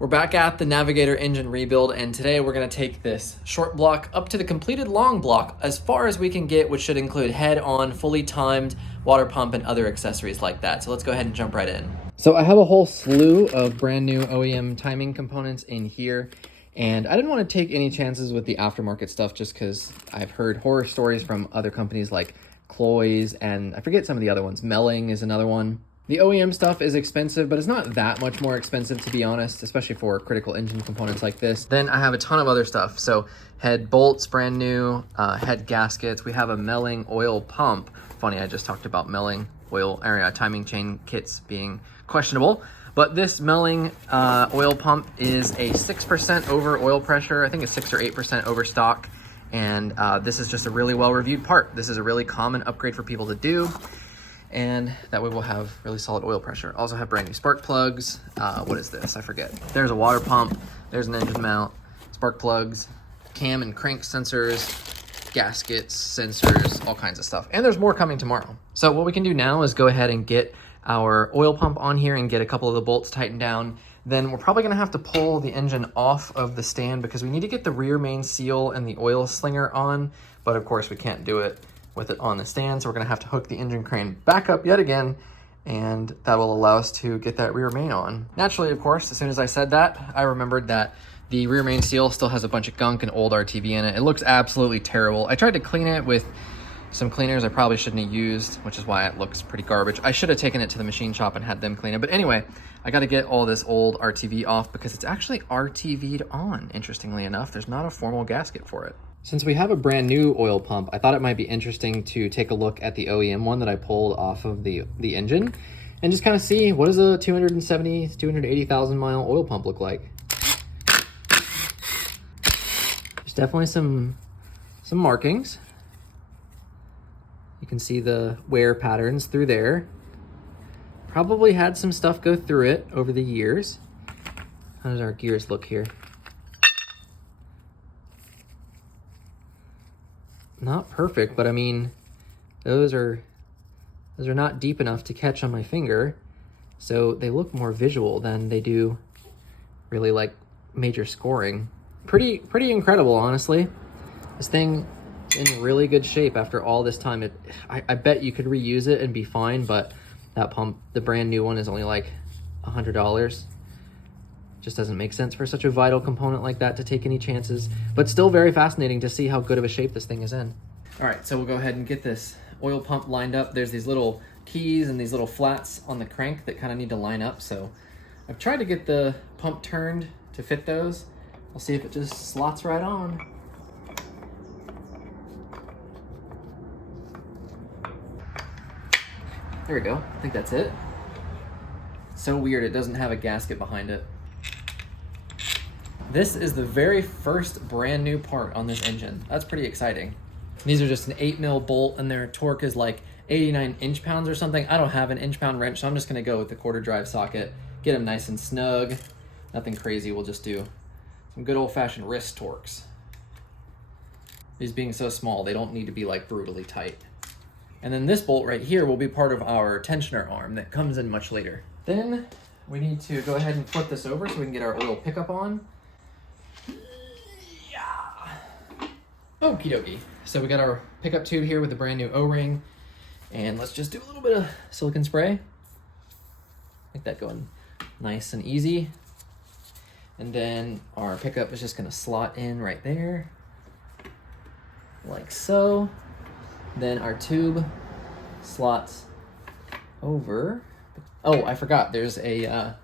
We're back at the Navigator engine rebuild, and today we're going to take this short block up to the completed long block as far as we can get, which should include head-on, fully timed water pump and other accessories like that. So let's go ahead and jump right in. So I have a whole slew of brand new OEM timing components in here, and I didn't want to take any chances with the aftermarket stuff just because I've heard horror stories from other companies like Cloy's, and I forget some of the other ones. Melling is another one. The OEM stuff is expensive, but it's not that much more expensive, to be honest, especially for critical engine components like this. Then I have a ton of other stuff. So head bolts, brand new, head gaskets. We have a Melling oil pump. Funny, I just talked about Melling oil area timing chain kits being questionable. But this Melling oil pump is a 6% over oil pressure. I think it's 6 or 8% over stock. And this is just a really well-reviewed part. This is a really common upgrade for people to do. And that way we'll have really solid oil pressure. Also have brand new spark plugs. What is this? I forget. There's a water pump. There's an engine mount, spark plugs, cam and crank sensors, gaskets, sensors, all kinds of stuff. And there's more coming tomorrow. So what we can do now is go ahead and get our oil pump on here and get a couple of the bolts tightened down. Then we're probably gonna have to pull the engine off of the stand because we need to get the rear main seal and the oil slinger on. But of course we can't do it with it on the stand, so we're gonna have to hook the engine crane back up yet again, and that will allow us to get that rear main on. Naturally, of course, as soon as I said that, I remembered that the rear main seal still has a bunch of gunk and old RTV in it. It looks absolutely terrible. I tried to clean it with some cleaners I probably shouldn't have used, which is why it looks pretty garbage. I should have taken it to the machine shop and had them clean it. But anyway, I got to get all this old RTV off because it's actually RTV'd on, interestingly enough. There's not a formal gasket for it. Since we have a brand new oil pump, I thought it might be interesting to take a look at the OEM one that I pulled off of the engine and just kind of see what does a 270, 280,000 mile oil pump look like. There's definitely some markings. You can see the wear patterns through there. Probably had some stuff go through it over the years. How does our gears look here? Not perfect, but I mean, those are not deep enough to catch on my finger, so they look more visual than they do really like major scoring. Pretty incredible, honestly. This thing is in really good shape after all this time. I bet you could reuse it and be fine, but that pump, the brand new one, is only like $100. Just doesn't make sense for such a vital component like that to take any chances, but still very fascinating to see how good of a shape this thing is in. All right, so we'll go ahead and get this oil pump lined up. There's these little keys and these little flats on the crank that kind of need to line up. So I've tried to get the pump turned to fit those. We'll see if it just slots right on. There we go, I think that's it. It's so weird, it doesn't have a gasket behind it. This is the very first brand new part on this engine. That's pretty exciting. These are just an 8mm bolt and their torque is like 89 inch-pounds or something. I don't have an inch-pound wrench, so I'm just gonna go with the quarter drive socket, get them nice and snug. Nothing crazy, we'll just do some good old-fashioned wrist torques. These being so small, they don't need to be like brutally tight. And then this bolt right here will be part of our tensioner arm that comes in much later. Then we need to go ahead and flip this over so we can get our oil pickup on. Okie dokie. So we got our pickup tube here with the brand new O-ring, and let's just do a little bit of silicone spray. Make that going nice and easy. And then our pickup is just gonna slot in right there, like so. Then our tube slots over. Oh, I forgot, there's a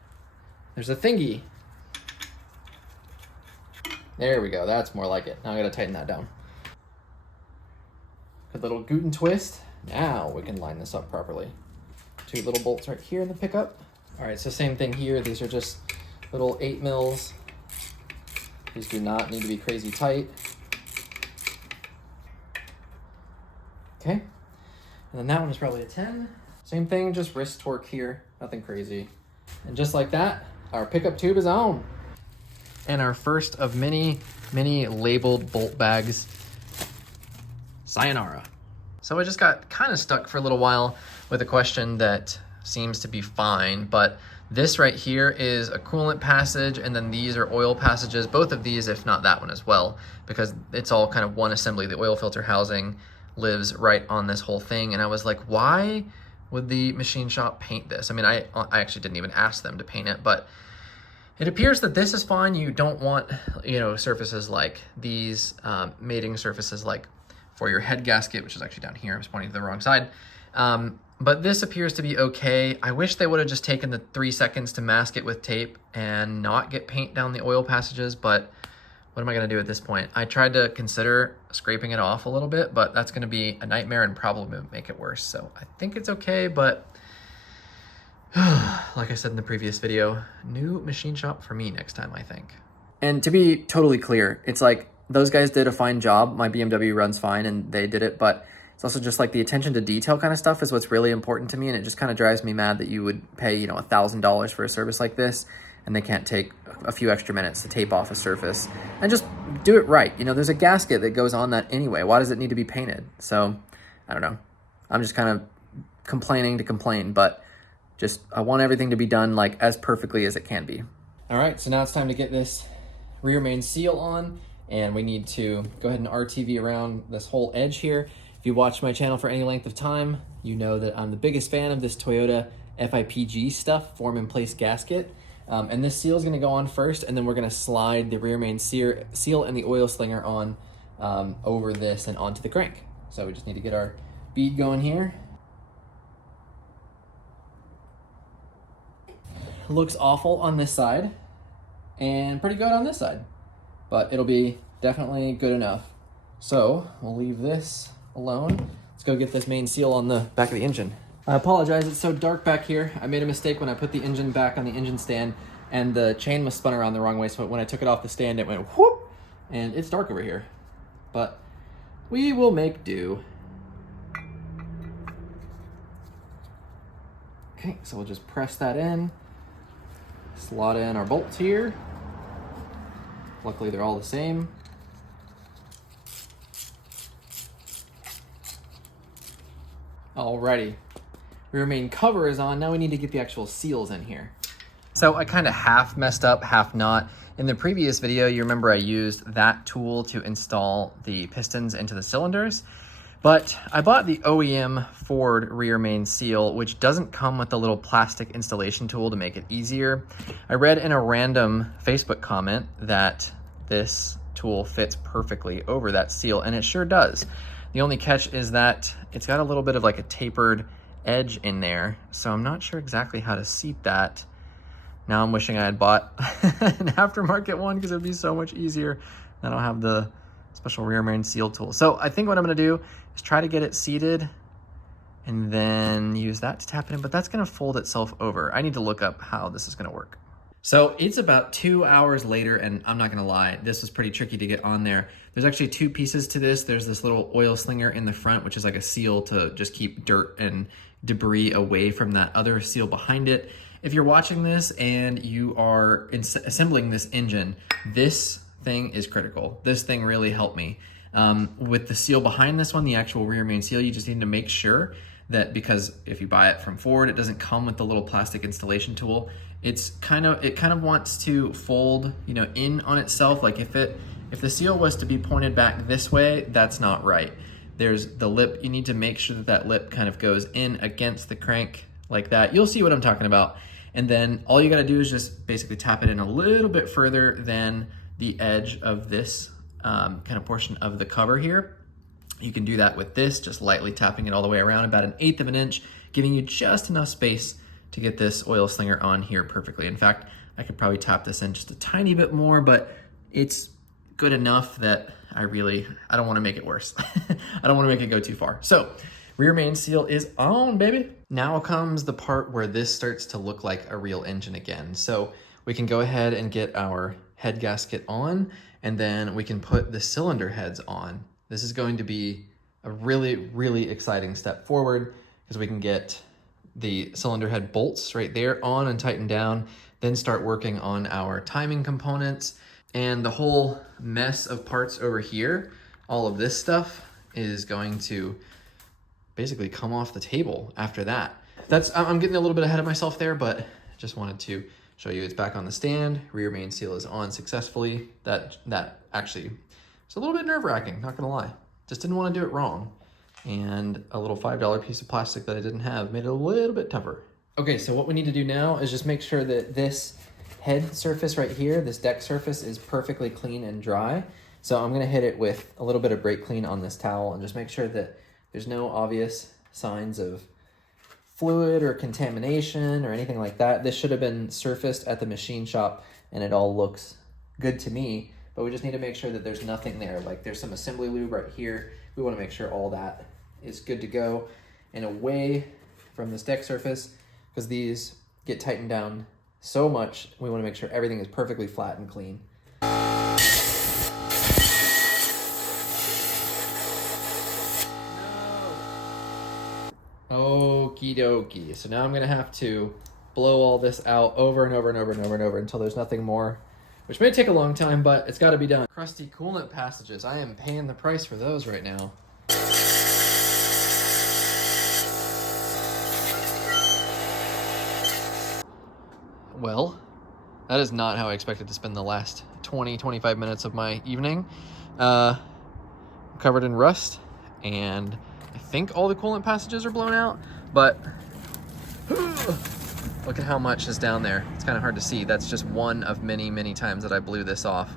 thingy. There we go, that's more like it. Now I gotta tighten that down. Good little Guten twist. Now we can line this up properly. Two little bolts right here in the pickup. All right, so same thing here. These are just little 8mm. These do not need to be crazy tight. Okay, and then that one is probably a 10. Same thing, just wrist torque here, nothing crazy. And just like that, our pickup tube is on. And our first of many labeled bolt bags. Sayonara. So I just got kind of stuck for a little while with a question that seems to be fine, but This right here is a coolant passage, and then these are oil passages, both of these, if not that one as well, because it's all kind of one assembly. The oil filter housing lives right on this whole thing, and I was like, why would the machine shop paint this? I mean, I actually didn't even ask them to paint it, but it appears that this is fine. You don't want, you know, surfaces like these, mating surfaces like for your head gasket, which is actually down here. I was pointing to the wrong side. But this appears to be okay. I wish they would have just taken the 3 seconds to mask it with tape and not get paint down the oil passages, but what am I gonna do at this point? I tried to consider scraping it off a little bit, but that's gonna be a nightmare and probably make it worse. So I think it's okay, but like I said in the previous video, new machine shop for me next time, I think. And to be totally clear, it's like those guys did a fine job. My BMW runs fine and they did it, but it's also just like the attention to detail kind of stuff is what's really important to me. And it just kind of drives me mad that you would pay, you know, $1,000 for a service like this and they can't take a few extra minutes to tape off a surface and just do it right. You know, there's a gasket that goes on that anyway. Why does it need to be painted? So I don't know. I'm just kind of complaining to complain, but just I want everything to be done like as perfectly as it can be. All right, so now it's time to get this rear main seal on, and we need to go ahead and RTV around this whole edge here. If you watch my channel for any length of time, you know that I'm the biggest fan of this Toyota FIPG stuff, form in place gasket. And this seal is gonna go on first, and then we're gonna slide the rear main seal and the oil slinger on over this and onto the crank. So we just need to get our bead going here. Looks awful on this side and pretty good on this side, but it'll be definitely good enough. So we'll leave this alone. Let's go get this main seal on the back of the engine. I apologize, it's so dark back here. I made a mistake when I put the engine back on the engine stand and the chain was spun around the wrong way, so when I took it off the stand, it went whoop, and it's dark over here. But we will make do. Okay, so we'll just press that in, slot in our bolts here. Luckily, they're all the same. Alrighty, rear main cover is on. Now we need to get the actual seals in here. So I kind of half messed up, half not. In the previous video, you remember I used that tool to install the pistons into the cylinders, but I bought the OEM Ford rear main seal, which doesn't come with the little plastic installation tool to make it easier. I read in a random Facebook comment that this tool fits perfectly over that seal, and it sure does. The only catch is that it's got a little bit of like a tapered edge in there, so I'm not sure exactly how to seat that. Now I'm wishing I had bought an aftermarket one because it would be so much easier. I don't have the special rear main seal tool. So I think what I'm gonna do is try to get it seated and then use that to tap it in, but that's gonna fold itself over. I need to look up how this is gonna work. So it's about 2 hours later, and I'm not gonna lie, this was pretty tricky to get on there. There's actually two pieces to this. There's this little oil slinger in the front, which is like a seal to just keep dirt and debris away from that other seal behind it. If you're watching this and you are assembling this engine, this thing is critical. This thing really helped me. With the seal behind this one, the actual rear main seal, you just need to make sure that, because if you buy it from Ford, it doesn't come with the little plastic installation tool. It kind of wants to fold, you know, in on itself. Like if the seal was to be pointed back this way, that's not right. There's the lip. You need to make sure that that lip kind of goes in against the crank like that. You'll see what I'm talking about. And then all you gotta do is just basically tap it in a little bit further than the edge of this kind of portion of the cover here. You can do that with this, just lightly tapping it all the way around, about 1/8 of an inch, giving you just enough space to get this oil slinger on here perfectly. In fact, I could probably tap this in just a tiny bit more, but it's good enough that I don't wanna make it worse. I don't wanna make it go too far. So, rear main seal is on, baby. Now comes the part where this starts to look like a real engine again. So we can go ahead and get our head gasket on, and then we can put the cylinder heads on. This is going to be a really, really exciting step forward because we can get the cylinder head bolts right there on and tighten down, then start working on our timing components and the whole mess of parts over here. All of this stuff is going to basically come off the table after that. I'm getting a little bit ahead of myself there, but just wanted to show you it's back on the stand. Rear main seal is on successfully. That actually was a little bit nerve-wracking, not gonna lie. Just didn't want to do it wrong. And a little $5 piece of plastic that I didn't have made it a little bit tougher. Okay, so what we need to do now is just make sure that this head surface right here, this deck surface, is perfectly clean and dry. So I'm gonna hit it with a little bit of brake clean on this towel and just make sure that there's no obvious signs of fluid or contamination or anything like that. This should have been surfaced at the machine shop and it all looks good to me, but we just need to make sure that there's nothing there. Like there's some assembly lube right here. We wanna make sure all that is good to go and away from this deck surface, because these get tightened down so much. We wanna make sure everything is perfectly flat and clean. Okie dokie. So now I'm gonna have to blow all this out over and over and over and over and over until there's nothing more, which may take a long time, but it's gotta be done. Crusty coolant passages. I am paying the price for those right now. Well, that is not how I expected to spend the last 20-25 minutes of my evening. Covered in rust, and I think all the coolant passages are blown out, but look at how much is down there. It's kind of hard to see. That's just one of many, many times that I blew this off.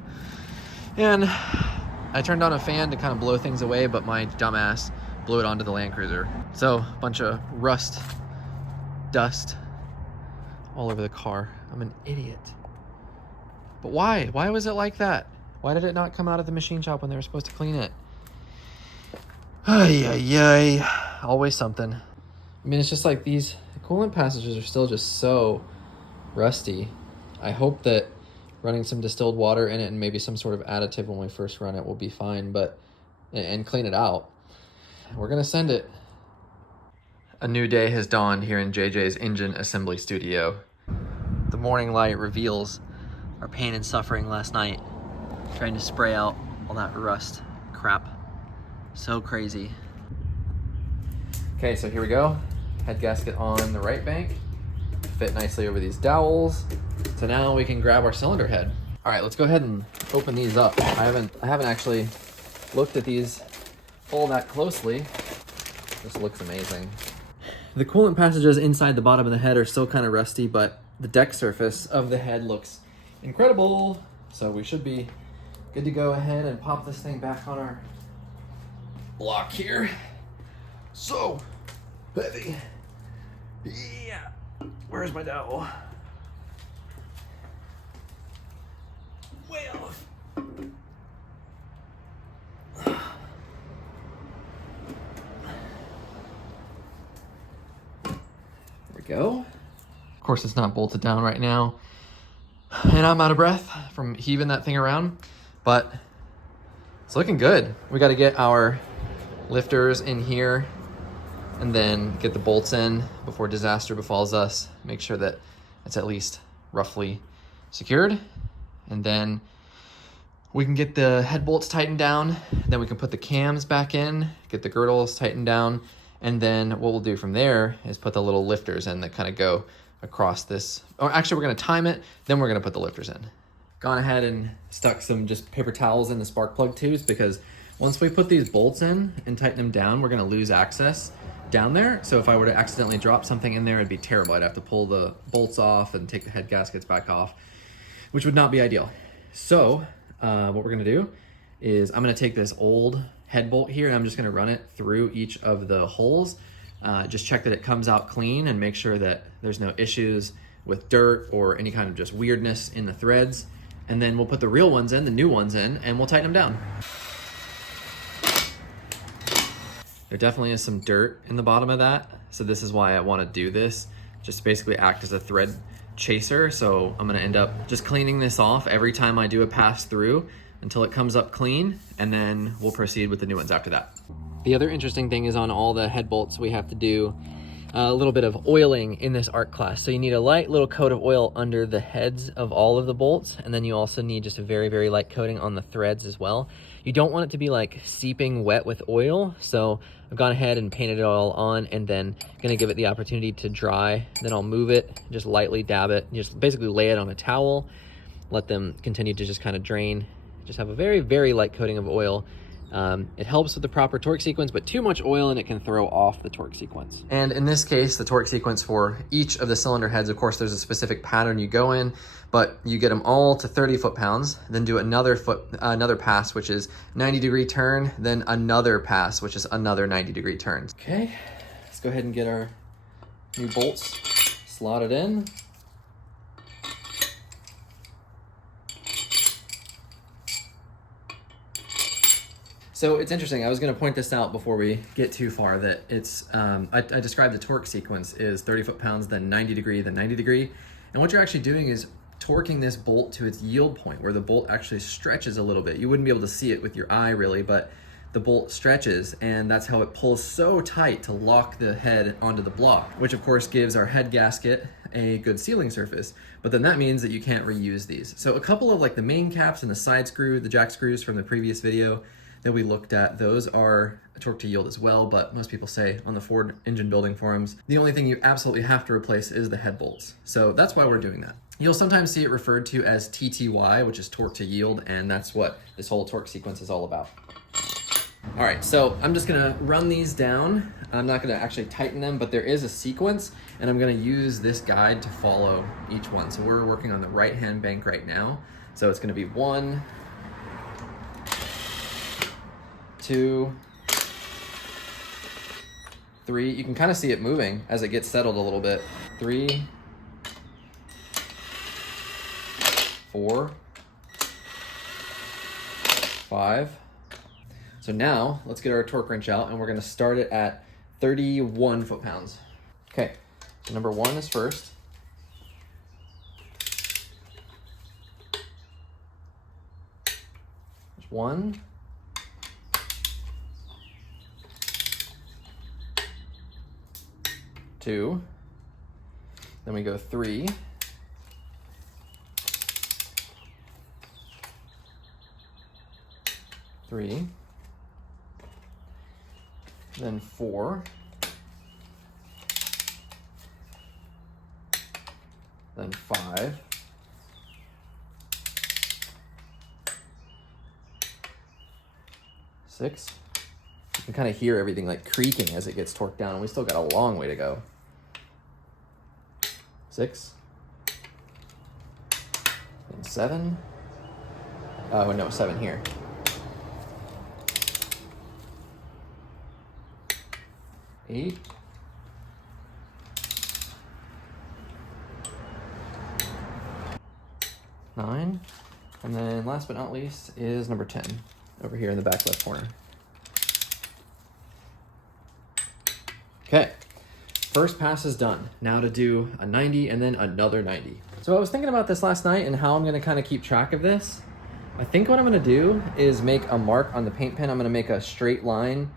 And I turned on a fan to kind of blow things away, but my dumbass blew it onto the Land Cruiser. So a bunch of rust, dust all over the car. I'm an idiot. But why? Why was it like that? Why did it not come out of the machine shop when they were supposed to clean it? Ay, ay, ay. Always something. I mean, it's just like these coolant passages are still just so rusty. I hope that running some distilled water in it and maybe some sort of additive when we first run it will be fine, but and clean it out. We're gonna send it. A new day has dawned here in JJ's engine assembly studio. The morning light reveals our pain and suffering last night, trying to spray out all that rust crap. So crazy. Okay, so here we go. Head gasket on the right bank. Fit nicely over these dowels. So now we can grab our cylinder head. All right, let's go ahead and open these up. I haven't actually looked at these all that closely. This looks amazing. The coolant passages inside the bottom of the head are still kind of rusty, but the deck surface of the head looks incredible. So we should be good to go ahead and pop this thing back on our block here. So heavy. Yeah. Where's my dowel? Way off. There we go. Of course, it's not bolted down right now, and I'm out of breath from heaving that thing around, but it's looking good. We got to get our lifters in here and then get the bolts in before disaster befalls us. Make sure that it's at least roughly secured, and then we can get the head bolts tightened down. Then we can put the cams back in, get the girdles tightened down, and then what we'll do from there is put the little lifters in that kind of go across this. Or actually, we're going to time it, then we're going to put the lifters in. Gone ahead and stuck some just paper towels in the spark plug tubes, because once we put these bolts in and tighten them down, we're going to lose access down there. So if I were to accidentally drop something in there, it'd be terrible. I'd have to pull the bolts off and take the head gaskets back off, which would not be ideal. So what we're going to do is I'm going to take this old head bolt here and I'm just going to run it through each of the holes. Just check that it comes out clean and make sure that there's no issues with dirt or any kind of just weirdness in the threads. And then we'll put the real ones in, the new ones in, and we'll tighten them down. There definitely is some dirt in the bottom of that. So this is why I want to do this, just basically act as a thread chaser. So I'm going to end up just cleaning this off every time I do a pass through until it comes up clean, and then we'll proceed with the new ones after that. The other interesting thing is on all the head bolts we have to do a little bit of oiling in this art class. So you need a light little coat of oil under the heads of all of the bolts, and then you also need just a very, very light coating on the threads as well. You don't want it to be like seeping wet with oil, so I've gone ahead and painted it all on, and then gonna give it the opportunity to dry. Then I'll move it, just lightly dab it, just basically lay it on a towel, let them continue to just kind of drain. Just have a very, very light coating of oil. It helps with the proper torque sequence, but too much oil and it can throw off the torque sequence. And in this case, the torque sequence for each of the cylinder heads, of course, there's a specific pattern you go in, but you get them all to 30 foot-pounds, then do another pass, which is 90-degree turn, then another pass, which is another 90-degree turn. Okay, let's go ahead and get our new bolts slotted in. So it's interesting, I was gonna point this out before we get too far, that it's, I described the torque sequence is 30 foot-pounds, then 90 degree, then 90 degree. And what you're actually doing is torquing this bolt to its yield point, where the bolt actually stretches a little bit. You wouldn't be able to see it with your eye really, but the bolt stretches, and that's how it pulls so tight to lock the head onto the block, which of course gives our head gasket a good sealing surface. But then that means that you can't reuse these. So a couple of like the main caps and the side screw, the jack screws from the previous video that we looked at, those are torque to yield as well, but most people say on the Ford engine building forums, the only thing you absolutely have to replace is the head bolts. So that's why we're doing that. You'll sometimes see it referred to as TTY, which is torque to yield, and that's what this whole torque sequence is all about. All right, so I'm just gonna run these down. I'm not gonna actually tighten them, but there is a sequence, and I'm gonna use this guide to follow each one. So we're working on the right-hand bank right now. So it's gonna be 1, 2, 3. You can kind of see it moving as it gets settled a little bit. 3, 4, 5. So now let's get our torque wrench out, and we're going to start it at 31 foot-pounds. Okay, so number 1 is first. There's 1. 2, then we go 3, 3, then 4, then 5, 6. You can kind of hear everything like creaking as it gets torqued down, and we still got a long way to go. 6, and 7. Oh no, 7 here. 8, 9, and then last but not least is number 10 over here in the back left corner. Okay. First pass is done. Now to do a 90 and then another 90. So I was thinking about this last night and how I'm gonna kind of keep track of this. I think what I'm gonna do is make a mark on the paint pen. I'm gonna make a straight line,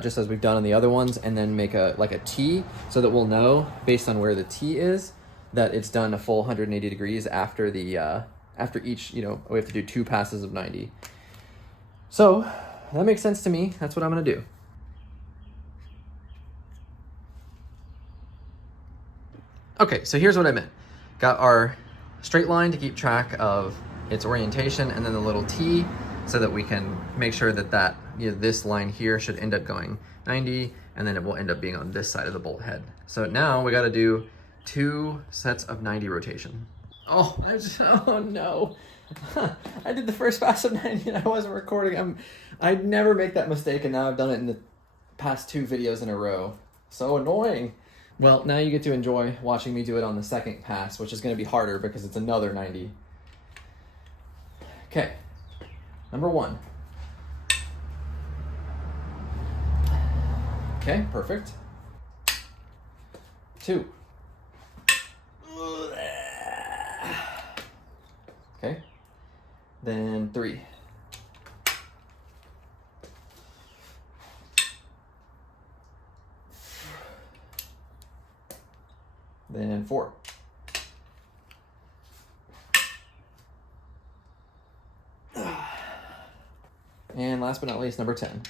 just as we've done on the other ones, and then make a T, so that we'll know based on where the T is that it's done a full 180 degrees after the after each, we have to do 2 passes of 90. So that makes sense to me. That's what I'm gonna do. Okay, so here's what I meant. Got our straight line to keep track of its orientation, and then the little T so that we can make sure that this line here should end up going 90, and then it will end up being on this side of the bolt head. So now we gotta do 2 sets of 90 rotation. Oh, oh no. I did the first pass of 90 and I wasn't recording. I'd never make that mistake, and now I've done it in the past 2 videos in a row. So annoying. Well, now you get to enjoy watching me do it on the second pass, which is going to be harder because it's another 90. Okay, number 1. Okay, perfect. 2. Okay, then 3. then 4. And last but not least, number 10.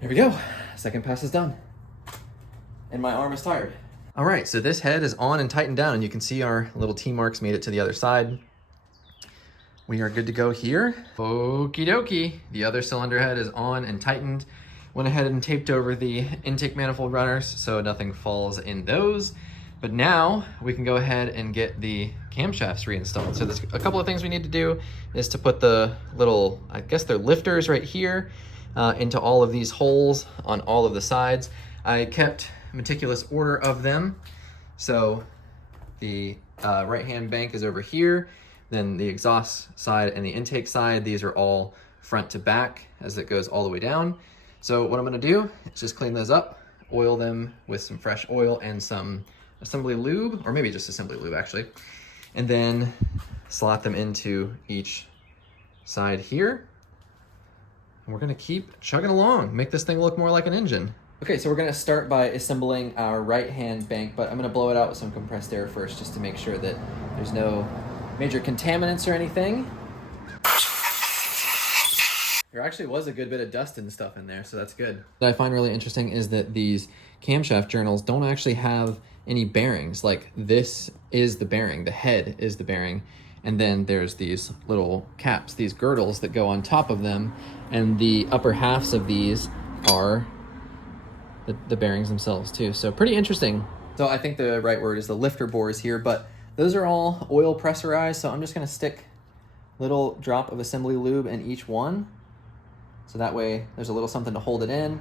There we go. Second pass is done. And my arm is tired. All right, so this head is on and tightened down, and you can see our little T marks made it to the other side. We are good to go here. Okie dokie. The other cylinder head is on and tightened. Went ahead and taped over the intake manifold runners so nothing falls in those. But now we can go ahead and get the camshafts reinstalled. So there's a couple of things we need to do is to put the little, I guess they're lifters right here into all of these holes on all of the sides. I kept meticulous order of them. So the right-hand bank is over here. Then the exhaust side and the intake side, these are all front to back as it goes all the way down. So what I'm gonna do is just clean those up, oil them with some fresh oil and some assembly lube, or maybe just assembly lube actually, and then slot them into each side here. And we're gonna keep chugging along, make this thing look more like an engine. Okay, so we're gonna start by assembling our right-hand bank, but I'm gonna blow it out with some compressed air first just to make sure that there's no major contaminants or anything. There actually was a good bit of dust and stuff in there, so that's good. What I find really interesting is that these camshaft journals don't actually have any bearings. Like, this is the bearing, the head is the bearing, and then there's these little caps, these girdles that go on top of them, and the upper halves of these are the bearings themselves too. So pretty interesting. So I think the right word is the lifter bores here, but those are all oil pressurized, so I'm just gonna stick a little drop of assembly lube in each one. So that way there's a little something to hold it in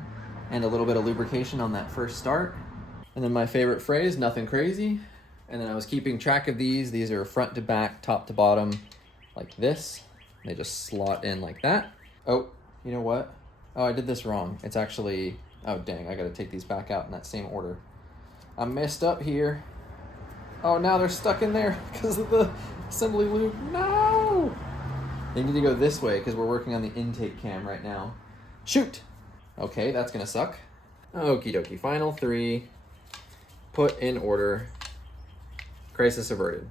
and a little bit of lubrication on that first start. And then my favorite phrase, nothing crazy. And then I was keeping track of these. These are front to back, top to bottom, like this. They just slot in like that. Oh, you know what? Oh, I did this wrong. It's actually, oh dang, I gotta take these back out in that same order. I messed up here. Oh, now they're stuck in there because of the assembly lube. No! They need to go this way because we're working on the intake cam right now. Shoot! Okay, that's gonna suck. Okie dokie, final 3. Put in order. Crisis averted.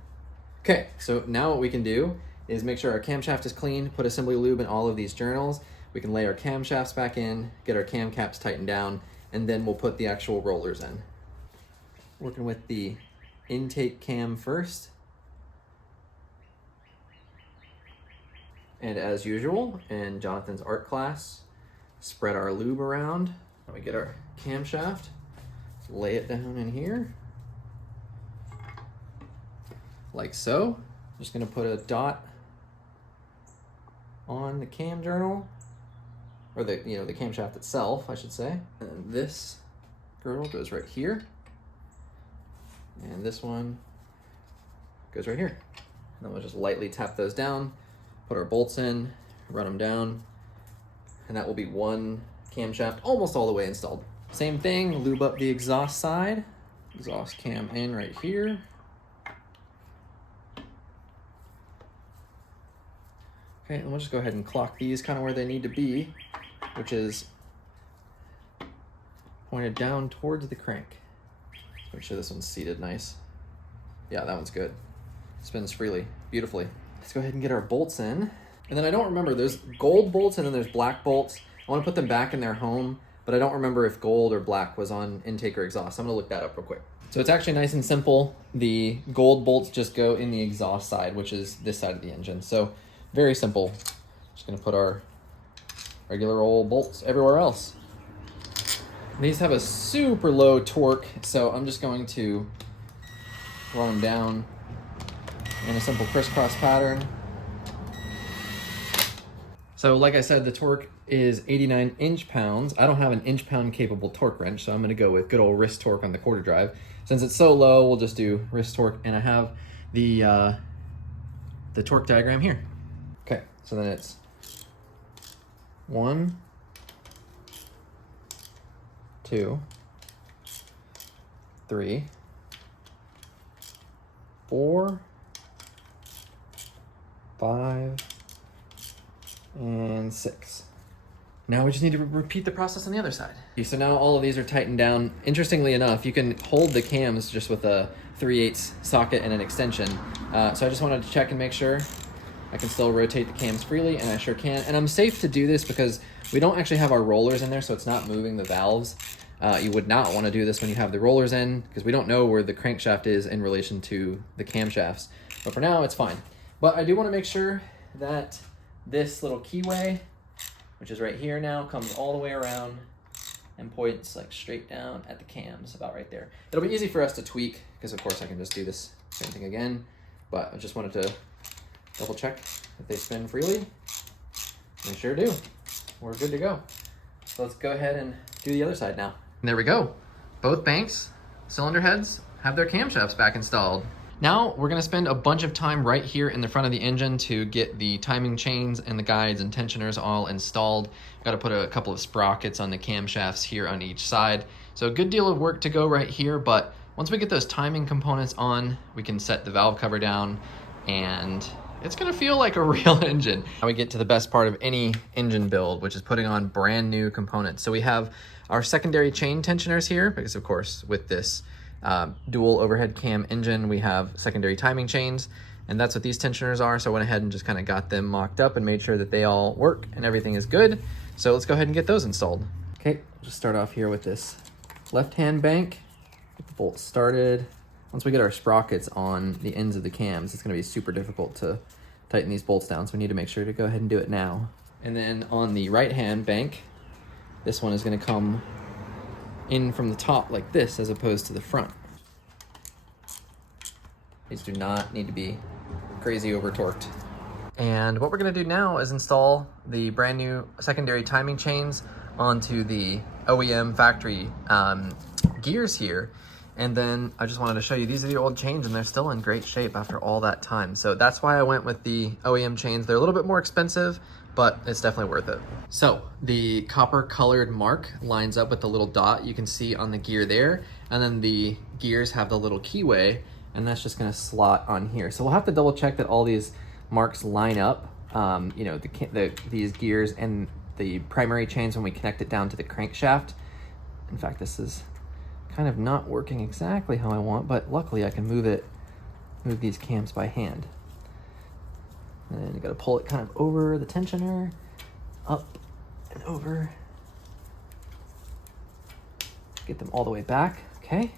Okay, so now what we can do is make sure our camshaft is clean, put assembly lube in all of these journals. We can lay our camshafts back in, get our cam caps tightened down, and then we'll put the actual rollers in. Working with the intake cam first. And as usual, in Jonathan's art class, spread our lube around. We get our camshaft, lay it down in here, like so. Just gonna put a dot on the cam journal, or the camshaft itself, I should say. And this girdle goes right here, and this one goes right here. And then we'll just lightly tap those down, put our bolts in, run them down, and that will be one camshaft almost all the way installed. Same thing, lube up the exhaust side, exhaust cam in right here. Okay, and we'll just go ahead and clock these kind of where they need to be, which is pointed down towards the crank. Let's make sure this one's seated nice. Yeah, that one's good. Spins freely, beautifully. Let's go ahead and get our bolts in. And then I don't remember, there's gold bolts and then there's black bolts. I want to put them back in their home, but I don't remember if gold or black was on intake or exhaust. I'm gonna look that up real quick. So it's actually nice and simple. The gold bolts just go in the exhaust side, which is this side of the engine. So very simple. Just gonna put our regular old bolts everywhere else. These have a super low torque, so I'm just going to run them down in a simple crisscross pattern. So like I said, the torque is 89 inch-pounds. I don't have an inch-pound capable torque wrench, so I'm gonna go with good old wrist torque on the quarter drive. Since it's so low, we'll just do wrist torque, and I have the torque diagram here. Okay, so then it's 1, 2, 3, 4, 5 and 6. Now we just need to repeat the process on the other side. Okay, so now all of these are tightened down. Interestingly enough, you can hold the cams just with a 3/8 socket and an extension. So I just wanted to check and make sure I can still rotate the cams freely, and I sure can. And I'm safe to do this because we don't actually have our rollers in there, so it's not moving the valves. You would not want to do this when you have the rollers in, because we don't know where the crankshaft is in relation to the camshafts. But for now, it's fine. But I do want to make sure that this little keyway, which is right here now, comes all the way around and points like straight down at the cams, about right there. It'll be easy for us to tweak, because of course I can just do this same thing again, but I just wanted to double check if they spin freely. They sure do. We're good to go. So let's go ahead and do the other side now. And there we go. Both banks, cylinder heads, have their camshafts back installed. Now we're gonna spend a bunch of time right here in the front of the engine to get the timing chains and the guides and tensioners all installed. Got to put a couple of sprockets on the camshafts here on each side. So a good deal of work to go right here, but once we get those timing components on, we can set the valve cover down and it's gonna feel like a real engine. Now we get to the best part of any engine build, which is putting on brand new components. So we have our secondary chain tensioners here, because of course with this dual overhead cam engine, we have secondary timing chains, and that's what these tensioners are. So I went ahead and just kind of got them mocked up and made sure that they all work and everything is good. So let's go ahead and get those installed. Okay, we'll just start off here with this left-hand bank. Get the bolts started. Once we get our sprockets on the ends of the cams, it's gonna be super difficult to tighten these bolts down, so we need to make sure to go ahead and do it now. And then on the right-hand bank, this one is gonna come in from the top like this as opposed to the front. These do not need to be crazy over torqued. And what we're gonna do now is install the brand new secondary timing chains onto the OEM factory gears here. And then I just wanted to show you, these are the old chains and they're still in great shape after all that time. So that's why I went with the OEM chains. They're a little bit more expensive, but it's definitely worth it. So the copper colored mark lines up with the little dot you can see on the gear there. And then the gears have the little keyway, and that's just gonna slot on here. So we'll have to double check that all these marks line up, you know, these gears and the primary chains when we connect it down to the crankshaft. In fact, this is kind of not working exactly how I want, but luckily I can move these cams by hand. And then you gotta pull it kind of over the tensioner, up and over. Get them all the way back, okay?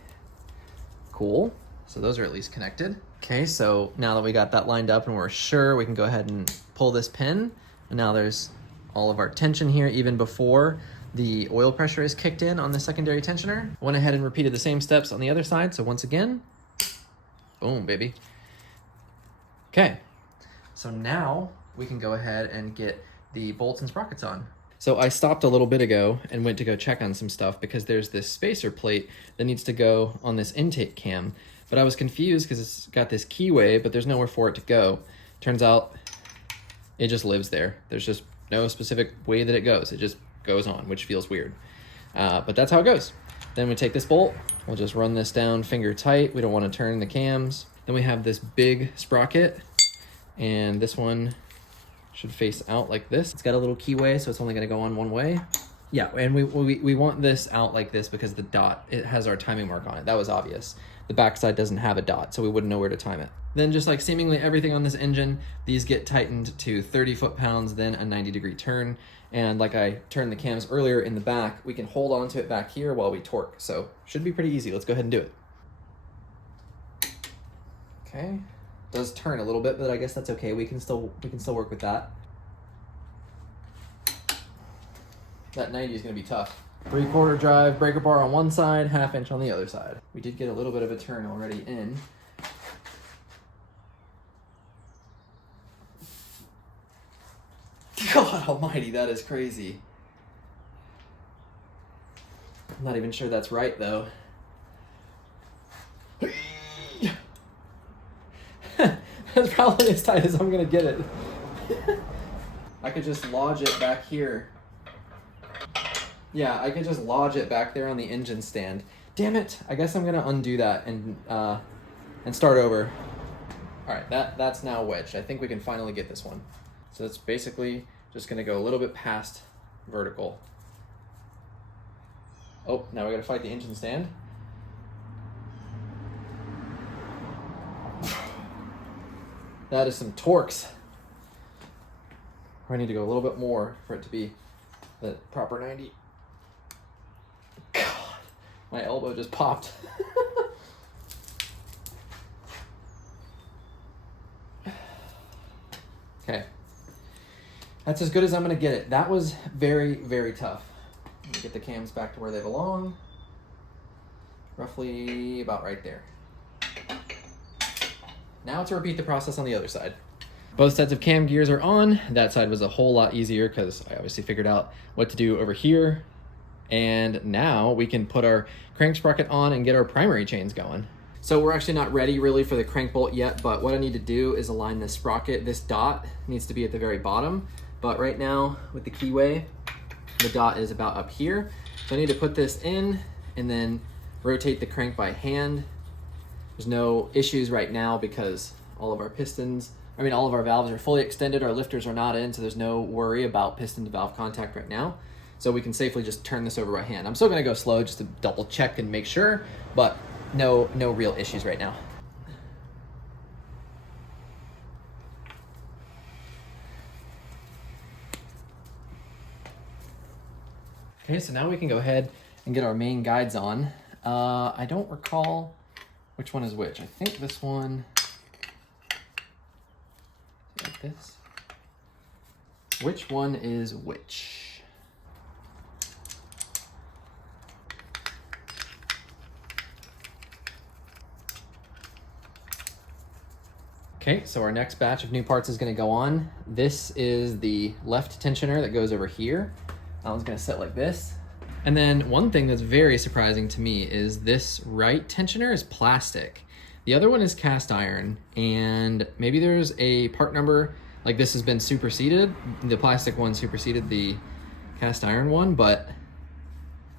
Cool, so those are at least connected. Okay, so now that we got that lined up and we're sure, we can go ahead and pull this pin. And now there's all of our tension here, even before the oil pressure is kicked in on the secondary tensioner. Went ahead and repeated the same steps on the other side. So once again, boom, baby. Okay, so now we can go ahead and get the bolts and sprockets on. So I stopped a little bit ago and went to go check on some stuff because there's this spacer plate that needs to go on this intake cam. But I was confused because it's got this keyway, but there's nowhere for it to go. Turns out it just lives there. There's just no specific way that it goes. It just goes on, which feels weird. But that's how it goes. Then we take this bolt, we'll just run this down finger tight. We don't want to turn the cams. Then we have this big sprocket, and this one should face out like this. It's got a little keyway, so it's only gonna go on one way. Yeah, and we want this out like this because the dot, it has our timing mark on it. That was obvious. The backside doesn't have a dot, so we wouldn't know where to time it. Then just like seemingly everything on this engine, these get tightened to 30 foot-pounds, then a 90-degree turn. And like I turned the cams earlier in the back, we can hold on to it back here while we torque. So should be pretty easy. Let's go ahead and do it. Okay, does turn a little bit, but I guess that's okay. We can still work with that. That 90 is gonna be tough. 3/4 drive, breaker bar on one side, 1/2 inch on the other side. We did get a little bit of a turn already in. God almighty, that is crazy. I'm not even sure that's right though. That's probably as tight as I'm gonna get it. I could just lodge it back here. Yeah, I could just lodge it back there on the engine stand. Damn it, I guess I'm gonna undo that and start over. All right, that's now wedged. I think we can finally get this one. So it's basically just gonna go a little bit past vertical. Oh, now we gotta fight the engine stand. That is some torques. I need to go a little bit more for it to be the proper 90. God, my elbow just popped. Okay, that's as good as I'm gonna get it. That was very, very tough. Let me get the cams back to where they belong. Roughly about right there. Now to repeat the process on the other side. Both sets of cam gears are on. That side was a whole lot easier because I obviously figured out what to do over here. And now we can put our crank sprocket on and get our primary chains going. So we're actually not ready really for the crank bolt yet, but what I need to do is align this sprocket. This dot needs to be at the very bottom, but right now with the keyway, the dot is about up here. So I need to put this in and then rotate the crank by hand. There's no issues right now because all of our valves are fully extended, our lifters are not in, so there's no worry about piston to valve contact right now. So we can safely just turn this over by hand. I'm still gonna go slow just to double check and make sure, but no real issues right now. Okay, so now we can go ahead and get our main guides on. I don't recall which one is which. I think this one, like this. Which one is which? Okay, so our next batch of new parts is gonna go on. This is the left tensioner that goes over here. That one's gonna sit like this. And then one thing that's very surprising to me is this right tensioner is plastic. The other one is cast iron, and maybe there's a part number, like this has been superseded. The plastic one superseded the cast iron one, but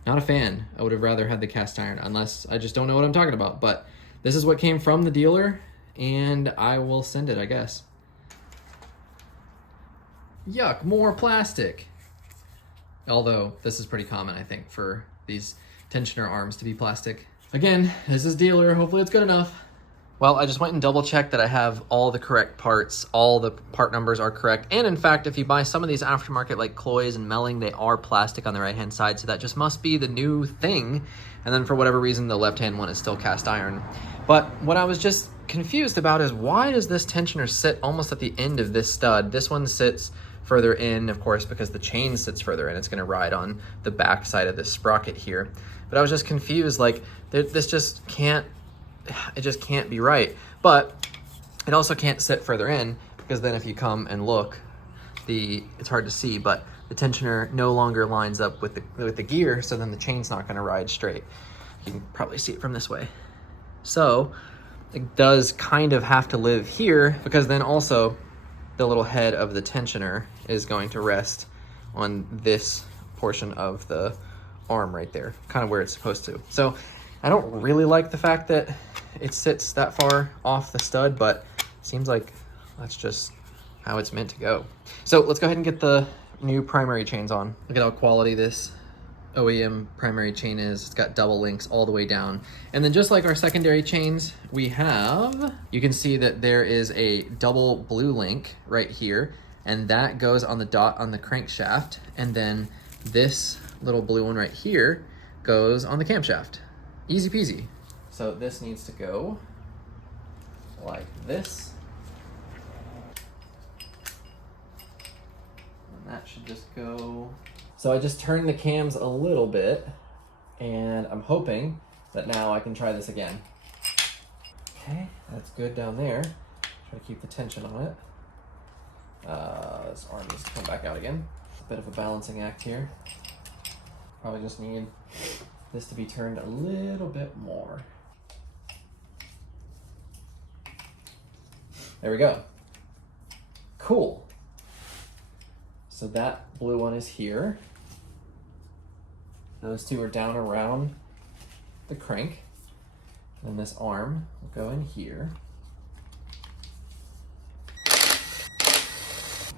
not a fan. I would have rather had the cast iron, unless I just don't know what I'm talking about. But this is what came from the dealer, and I will send it, I guess. Yuck, more plastic. Although this is pretty common, I think, for these tensioner arms to be plastic. Again, this is dealer, hopefully it's good enough. Well, I just went and double checked that I have all the correct parts, all the part numbers are correct. And in fact, if you buy some of these aftermarket like Cloys and Melling, they are plastic on the right-hand side, so that just must be the new thing. And then for whatever reason, the left-hand one is still cast iron. But what I was just confused about is why does this tensioner sit almost at the end of this stud? This one sits further in, of course, because the chain sits further in. It's gonna ride on the back side of this sprocket here. But I was just confused, like this just can't, it just can't be right. But it also can't sit further in because then if you come and look, it's hard to see, but the tensioner no longer lines up with the gear, so then the chain's not gonna ride straight. You can probably see it from this way. So it does kind of have to live here because then also the little head of the tensioner is going to rest on this portion of the arm right there, kind of where it's supposed to. So I don't really like the fact that it sits that far off the stud, but it seems like that's just how it's meant to go. So let's go ahead and get the new primary chains on. Look at how quality this OEM primary chain is. It's got double links all the way down. And then just like our secondary chains, you can see that there is a double blue link right here, and that goes on the dot on the crankshaft. And then this little blue one right here goes on the camshaft. Easy peasy. So this needs to go like this. And that should just go. So I just turned the cams a little bit, and I'm hoping that now I can try this again. Okay, that's good down there. Try to keep the tension on it. This arm needs to come back out again. A bit of a balancing act here. Probably just need this to be turned a little bit more. There we go. Cool. So that blue one is here. Those two are down around the crank. And this arm will go in here.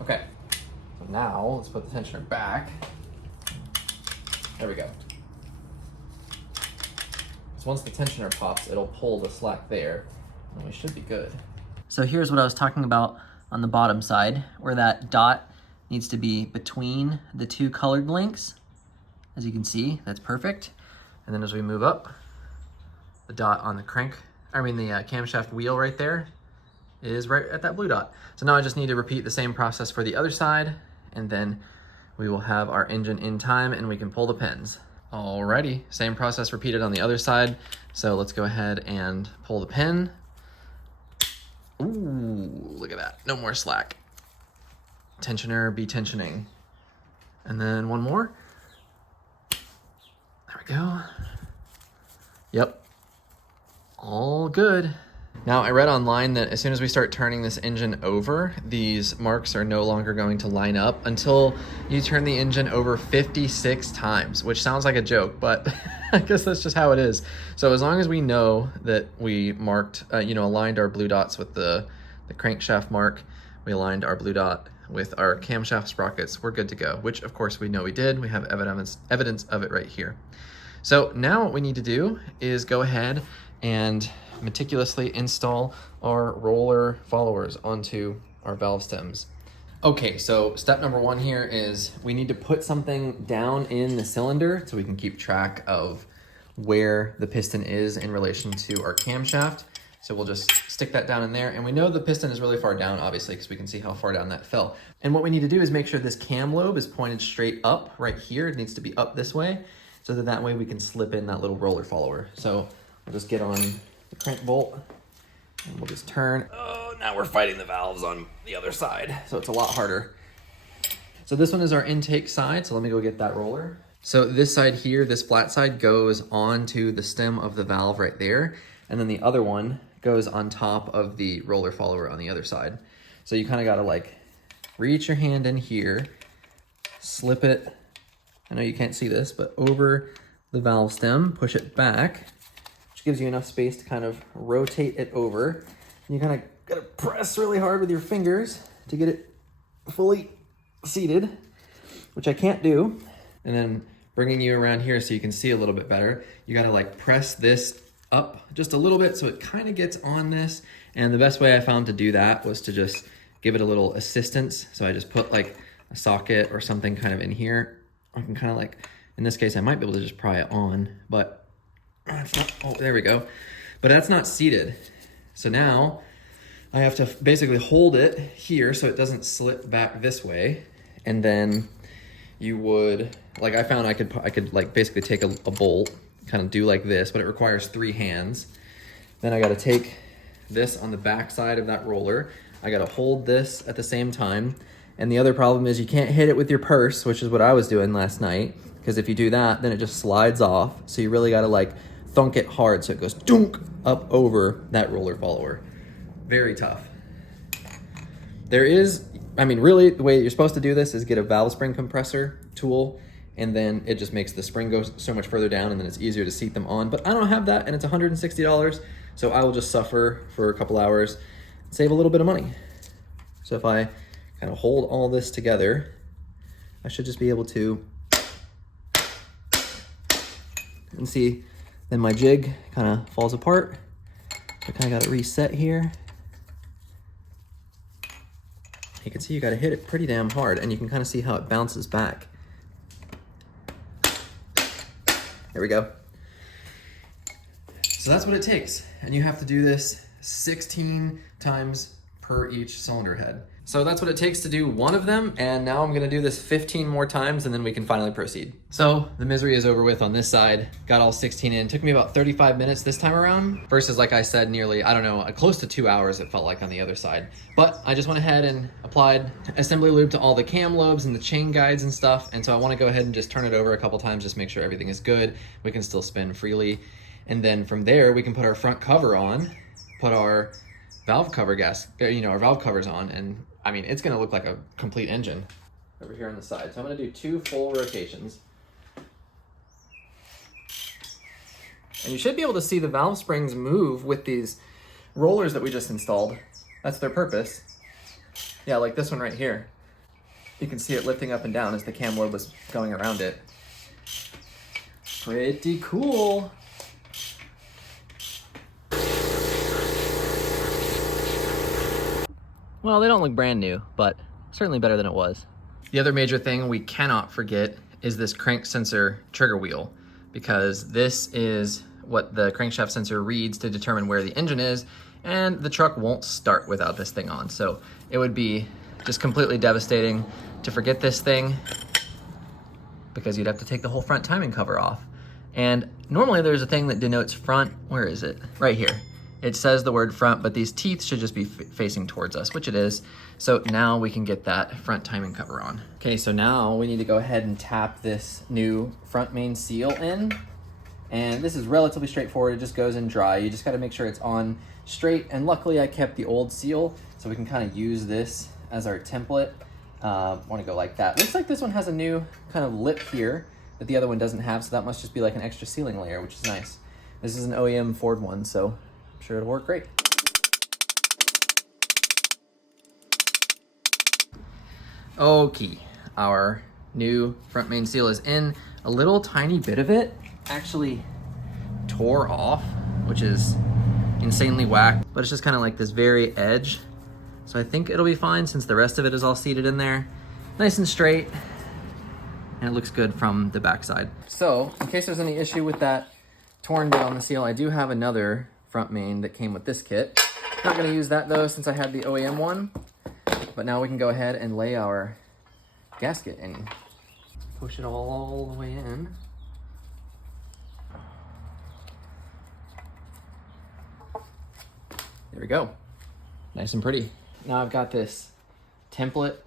Okay, so now let's put the tensioner back. There we go. So once the tensioner pops, it'll pull the slack there, and we should be good. So here's what I was talking about on the bottom side, where that dot needs to be between the two colored links. As you can see, that's perfect. And then as we move up, the dot on the camshaft wheel right there is right at that blue dot. So now I just need to repeat the same process for the other side, and then we will have our engine in time and we can pull the pins. Alrighty, same process repeated on the other side. So let's go ahead and pull the pin. Ooh, look at that, no more slack. Tensioner be tensioning. And then one more. There we go. Yep, all good. Now I read online that as soon as we start turning this engine over, these marks are no longer going to line up until you turn the engine over 56 times, which sounds like a joke, but I guess that's just how it is. So as long as we know that we marked, aligned our blue dots with the crankshaft mark, we aligned our blue dot with our camshaft sprockets, we're good to go, which of course we know we did. We have evidence of it right here. So now what we need to do is go ahead and meticulously install our roller followers onto our valve stems. Okay, so step number one here is we need to put something down in the cylinder so we can keep track of where the piston is in relation to our camshaft. So we'll just stick that down in there, and we know the piston is really far down, obviously, because we can see how far down that fell. And what we need to do is make sure this cam lobe is pointed straight up right here. It needs to be up this way, so that way we can slip in that little roller follower. So we'll just get on the crank bolt, and we'll just turn. Oh, now we're fighting the valves on the other side, so it's a lot harder. So this one is our intake side, so let me go get that roller. So this side here, this flat side, goes onto the stem of the valve right there, and then the other one goes on top of the roller follower on the other side. So you kind of gotta like reach your hand in here, slip it, I know you can't see this, but over the valve stem, push it back, which gives you enough space to kind of rotate it over. And you kind of gotta press really hard with your fingers to get it fully seated, which I can't do. And then bringing you around here so you can see a little bit better, you gotta like press this up just a little bit so it kind of gets on this. And the best way I found to do that was to just give it a little assistance. So I just put like a socket or something kind of in here. I can kind of like, in this case, I might be able to just pry it on, but it's not, oh, there we go. But that's not seated. So now I have to basically hold it here so it doesn't slip back this way. And then you would, like I found I could like basically take a bolt, kind of do like this, but it requires 3 hands. Then I got to take this on the back side of that roller. I got to hold this at the same time. And the other problem is you can't hit it with your purse, which is what I was doing last night, because if you do that, then it just slides off. So you really got to like thunk it hard so it goes dunk up over that roller follower. Very tough. There is, I mean, really the way you're supposed to do this is get a valve spring compressor tool, and then it just makes the spring go so much further down, and then it's easier to seat them on. But I don't have that, and it's $160, so I will just suffer for a couple hours, save a little bit of money. So if I kind of hold all this together, I should just be able to, and see, then my jig kind of falls apart. I kind of got to reset here. You can see you got to hit it pretty damn hard, and you can kind of see how it bounces back. There we go. So that's what it takes, and you have to do this 16 times per each cylinder head. So that's what it takes to do one of them, and now I'm gonna do this 15 more times, and then we can finally proceed. So the misery is over with on this side. Got all 16 in. Took me about 35 minutes this time around, versus, like I said, nearly, I don't know, close to 2 hours it felt like on the other side. But I just went ahead and applied assembly lube to all the cam lobes and the chain guides and stuff, and so I wanna go ahead and just turn it over a couple times, just make sure everything is good. We can still spin freely. And then from there, we can put our front cover on, put our valve cover our valve covers on, and I mean, it's gonna look like a complete engine over here on the side. So I'm gonna do 2 full rotations. And you should be able to see the valve springs move with these rollers that we just installed. That's their purpose. Yeah, like this one right here. You can see it lifting up and down as the cam lobe was going around it. Pretty cool. Well, they don't look brand new, but certainly better than it was. The other major thing we cannot forget is this crank sensor trigger wheel, because this is what the crankshaft sensor reads to determine where the engine is, and the truck won't start without this thing on. So it would be just completely devastating to forget this thing, because you'd have to take the whole front timing cover off. And normally there's a thing that denotes front. Where is it? Right here. It says the word front, but these teeth should just be facing towards us, which it is. So now we can get that front timing cover on. Okay, so now we need to go ahead and tap this new front main seal in. And this is relatively straightforward. It just goes in dry. You just got to make sure it's on straight. And luckily I kept the old seal, so we can kind of use this as our template. Want to go like that. Looks like this one has a new kind of lip here that the other one doesn't have, so that must just be like an extra sealing layer, which is nice. This is an OEM Ford one, so I'm sure it'll work great. Okay, our new front main seal is in. A little tiny bit of it actually tore off, which is insanely whack, but it's just kind of like this very edge. So I think it'll be fine since the rest of it is all seated in there. Nice and straight, and it looks good from the backside. So in case there's any issue with that torn bit on the seal, I do have another front main that came with this kit. Not gonna use that though since I had the OEM one, but now we can go ahead and lay our gasket in. Push it all the way in. There we go. Nice and pretty. Now I've got this template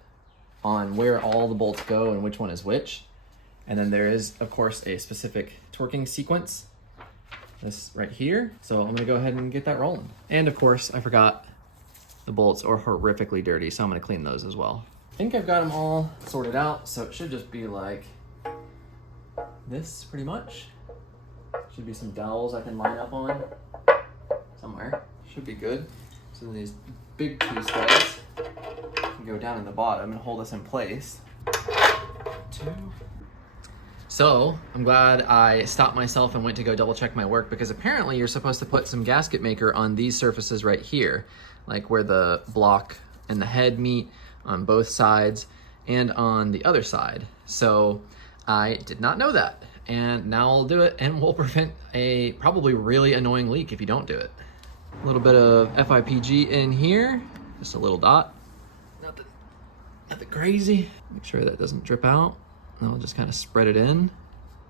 on where all the bolts go and which one is which. And then there is, of course, a specific torquing sequence. This right here. So I'm gonna go ahead and get that rolling. And of course, I forgot the bolts are horrifically dirty, so I'm gonna clean those as well. I think I've got them all sorted out, so it should just be like this pretty much. Should be some dowels I can line up on somewhere. Should be good. So then these big two studs can go down in the bottom and hold us in place. So I'm glad I stopped myself and went to go double check my work, because apparently you're supposed to put some gasket maker on these surfaces right here, like where the block and the head meet on both sides and on the other side. So I did not know that, and now I'll do it, and we'll prevent a probably really annoying leak if you don't do it. A little bit of FIPG in here, just a little dot, nothing crazy. Make sure that doesn't drip out. And I'll just kind of spread it in.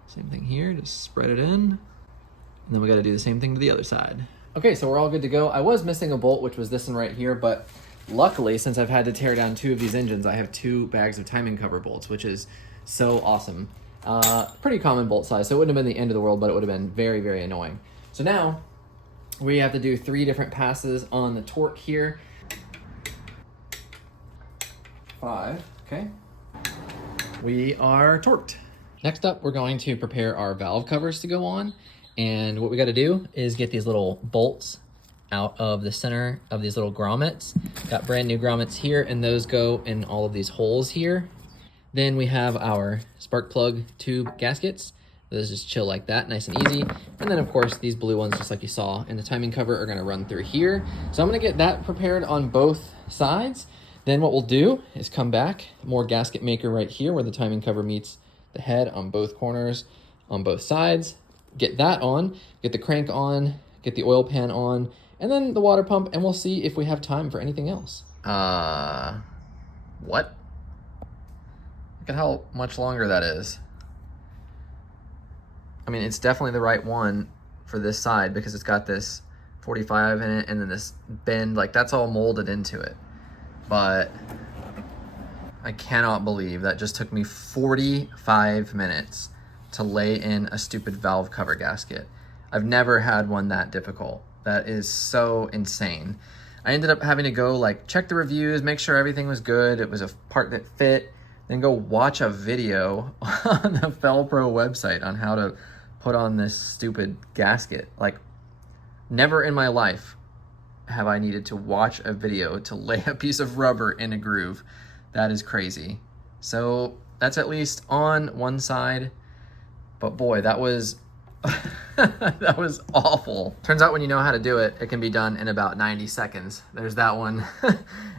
Same thing here, just spread it in. And then we got to do the same thing to the other side. Okay, so we're all good to go. I was missing a bolt, which was this one right here, but luckily, since I've had to tear down 2 of these engines, I have 2 bags of timing cover bolts, which is so awesome. Pretty common bolt size, so it wouldn't have been the end of the world, but it would have been very, very annoying. So now we have to do 3 different passes on the torque here. 5, okay. We are torqued. Next up, we're going to prepare our valve covers to go on. And what we got to do is get these little bolts out of the center of these little grommets. Got brand new grommets here, and those go in all of these holes here. Then we have our spark plug tube gaskets. Those just chill like that, nice and easy. And then of course, these blue ones, just like you saw in the timing cover, are gonna run through here. So I'm gonna get that prepared on both sides. Then what we'll do is come back, more gasket maker right here where the timing cover meets the head on both corners, on both sides. Get that on, get the crank on, get the oil pan on, and then the water pump, and we'll see if we have time for anything else. What? Look at how much longer that is. I mean, it's definitely the right one for this side because it's got this 45 in it and then this bend, like that's all molded into it. But I cannot believe that just took me 45 minutes to lay in a stupid valve cover gasket. I've never had one that difficult. That is so insane. I ended up having to go like check the reviews, make sure everything was good. It was a part that fit, then go watch a video on the Felpro website on how to put on this stupid gasket. Like, never in my life have I needed to watch a video to lay a piece of rubber in a groove. That is crazy. So that's at least on one side, but boy, that was that was awful. Turns out when you know how to do it, it can be done in about 90 seconds. There's that one,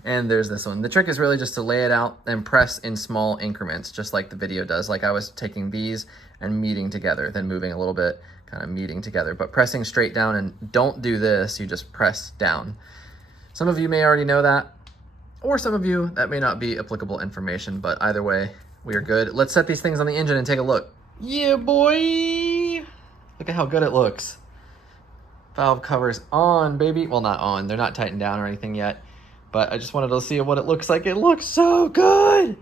and there's this one. The trick is really just to lay it out and press in small increments, just like the video does. Like I was taking these and meeting together, then moving a little bit, kind of meeting together, but pressing straight down, and don't do this, you just press down. Some of you may already know that, or some of you, that may not be applicable information, but either way, we are good. Let's set these things on the engine and take a look. Yeah, boy! Look at how good it looks. Valve covers on, baby. Well, not on. They're not tightened down or anything yet, but I just wanted to see what it looks like. It looks so good.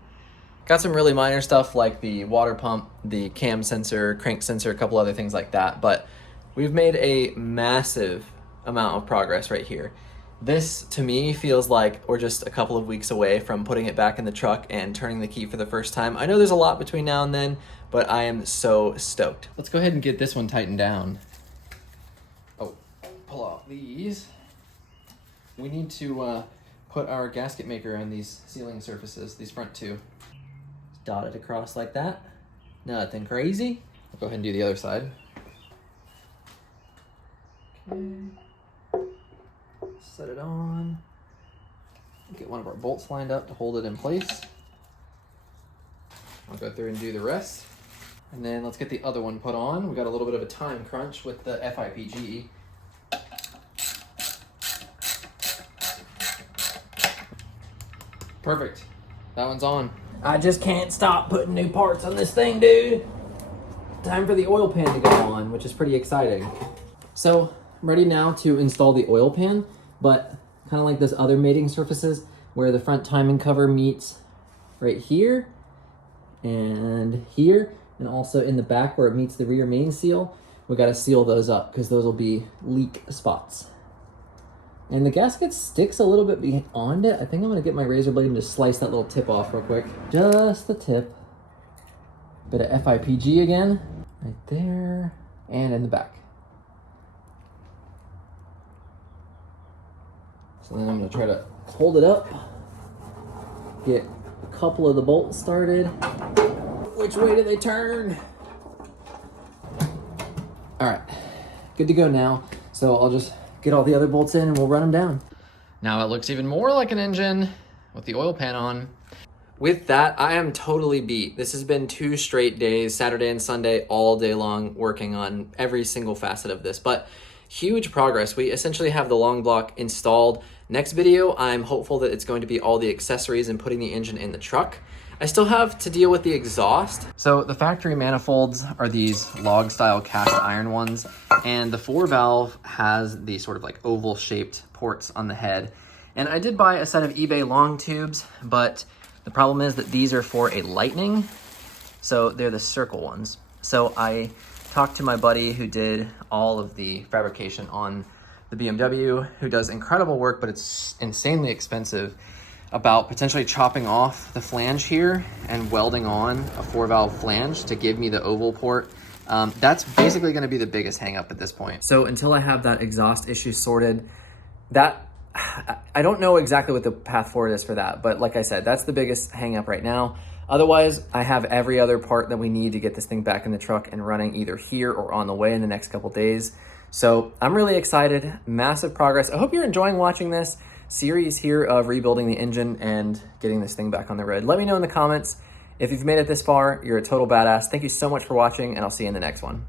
Got some really minor stuff like the water pump, the cam sensor, crank sensor, a couple other things like that, but we've made a massive amount of progress right here. This, to me, feels like we're just a couple of weeks away from putting it back in the truck and turning the key for the first time. I know there's a lot between now and then, but I am so stoked. Let's go ahead and get this one tightened down. Oh, pull out these. We need to put our gasket maker on these sealing surfaces, these front two. Just dot it across like that. Nothing crazy. I'll go ahead and do the other side. Okay. Set it on. Get one of our bolts lined up to hold it in place. I'll go through and do the rest. And then let's get the other one put on. We got a little bit of a time crunch with the FIPG. Perfect. That one's on. I just can't stop putting new parts on this thing, dude. Time for the oil pan to go on, which is pretty exciting. So I'm ready now to install the oil pan, but kind of like those other mating surfaces where the front timing cover meets right here and here, and also in the back where it meets the rear main seal, we got to seal those up because those will be leak spots. And the gasket sticks a little bit beyond it. I think I'm going to get my razor blade and just slice that little tip off real quick. Just the tip. Bit of FIPG again, right there, and in the back. So then I'm going to try to hold it up, get a couple of the bolts started. Which way do they turn? All right, good to go now. So I'll just get all the other bolts in and we'll run them down. Now it looks even more like an engine with the oil pan on. With that, I am totally beat. This has been 2 straight days, Saturday and Sunday, all day long, working on every single facet of this, but huge progress. We essentially have the long block installed. Next video, I'm hopeful that it's going to be all the accessories and putting the engine in the truck. I still have to deal with the exhaust. So the factory manifolds are these log style cast iron ones, and the 4-valve has the sort of like oval shaped ports on the head. And I did buy a set of eBay long tubes, but the problem is that these are for a Lightning, so they're the circle ones. So I talked to my buddy who did all of the fabrication on the BMW, who does incredible work, but it's insanely expensive, about potentially chopping off the flange here and welding on a 4-valve flange to give me the oval port. That's basically going to be the biggest hang up at this point. So until I have that exhaust issue sorted, I don't know exactly what the path forward is for that, but like I said, that's the biggest hang up right now. Otherwise, I have every other part that we need to get this thing back in the truck and running either here or on the way in the next couple days. So I'm really excited, massive progress. I hope you're enjoying watching this series here of rebuilding the engine and getting this thing back on the road. Let me know in the comments. If you've made it this far, you're a total badass. Thank you so much for watching, and I'll see you in the next one.